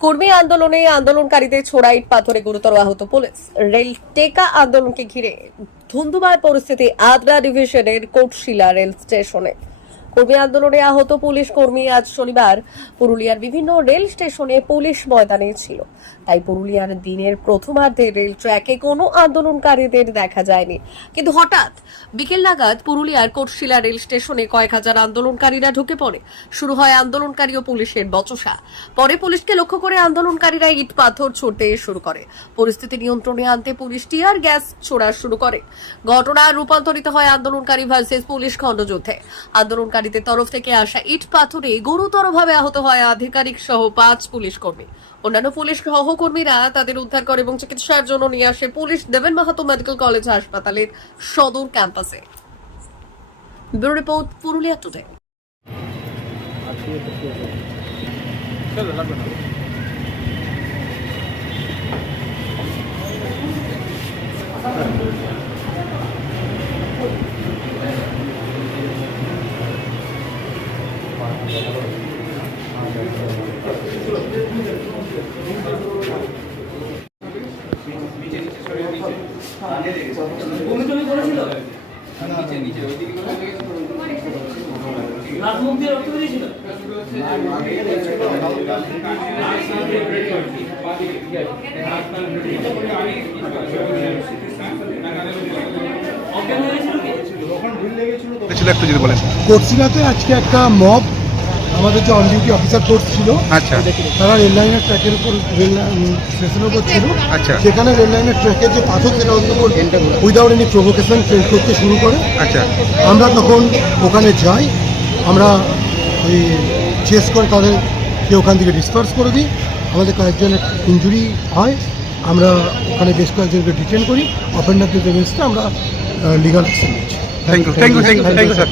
কর্মী আন্দোলনে আন্দোলনকারীদের ছোড়া ইট পাথরে গুরুতর আহত পুলিশ। রেল টেকা আন্দোলনকে ঘিরে ধুন্ধুমায় পরিস্থিতি আদ্রা ডিভিশনের কোটশিলা রেল স্টেশনে। কর্মী আন্দোলনে আহত পুলিশ কর্মী আজ শনিবার পুরুলিয়ার বিভিন্ন রেল স্টেশনে পুলিশ ময়দানে ছিল। তাই পুরুলিয়ার দিনের প্রথমার্ধে রেল ট্র্যাকে কোনো আন্দোলনকারীদের দেখা যায়নি। কিন্তু হঠাৎ বিকেল নাগাদ পুরুলিয়ার কোটশিলা রেল স্টেশনে কয়েক হাজার আন্দোলনকারীরা ঢুকে পড়ে। শুরু হয় আন্দোলনকারী ও পুলিশের বচসা। পরে পুলিশকে লক্ষ্য করে আন্দোলনকারীরা ইট পাথর ছুটতে শুরু করে। পরিস্থিতি নিয়ন্ত্রণে আনতে পুলিশ টিয়ার গ্যাস ছোড়া শুরু করে। ঘটনা রূপান্তরিত হয় আন্দোলনকারী ভার্সেস পুলিশ খণ্ডযুদ্ধে। আন্দোলনকারীদের তরফ থেকে আসা ইট পাথরে গুরুতরভাবে আহত হয় আধিকারিক সহ পাঁচ পুলিশ কর্মী। অন্যান্য পুলিশ সহকর্মীরা তাদের উদ্ধার করে এবং চিকিৎসার জন্য নিয়ে আসে পুলিশ দেবেন মাহাতো মেডিকেল কলেজ হাসপাতালের সদর ক্যাম্পাসে। পুরুলিয়া টুডে। নাক মুখ ছিল একটু যদি বলেন। কোর্সিরাতে আজকে একটা মব আমাদের যে অন ডিউটি অফিসার কোর্স ছিল আচ্ছা। তারা রেল লাইনের ট্র্যাকের উপর রেল স্টেশনের উপর ছিল। আচ্ছা। সেখানে রেল লাইনের ট্র্যাকের যে পাথর সেটা উইদাউট এনি প্রভোকেশন চেঞ্জ করতে শুরু করে। আচ্ছা। আমরা তখন ওখানে যাই আমরা ওই চেস করে তাদেরকে ওখান থেকে ডিসপার্স করে দিই। আমাদের কয়েকজনের ইঞ্জুরি হয় আমরা ওখানে বেশ কয়েকজনকে ডিটেন করি। অফেন্ডারদের এগেনস্টে আমরা লিগাল অ্যাকশন নিচ্ছি। Thank you thank you thank you thank you sir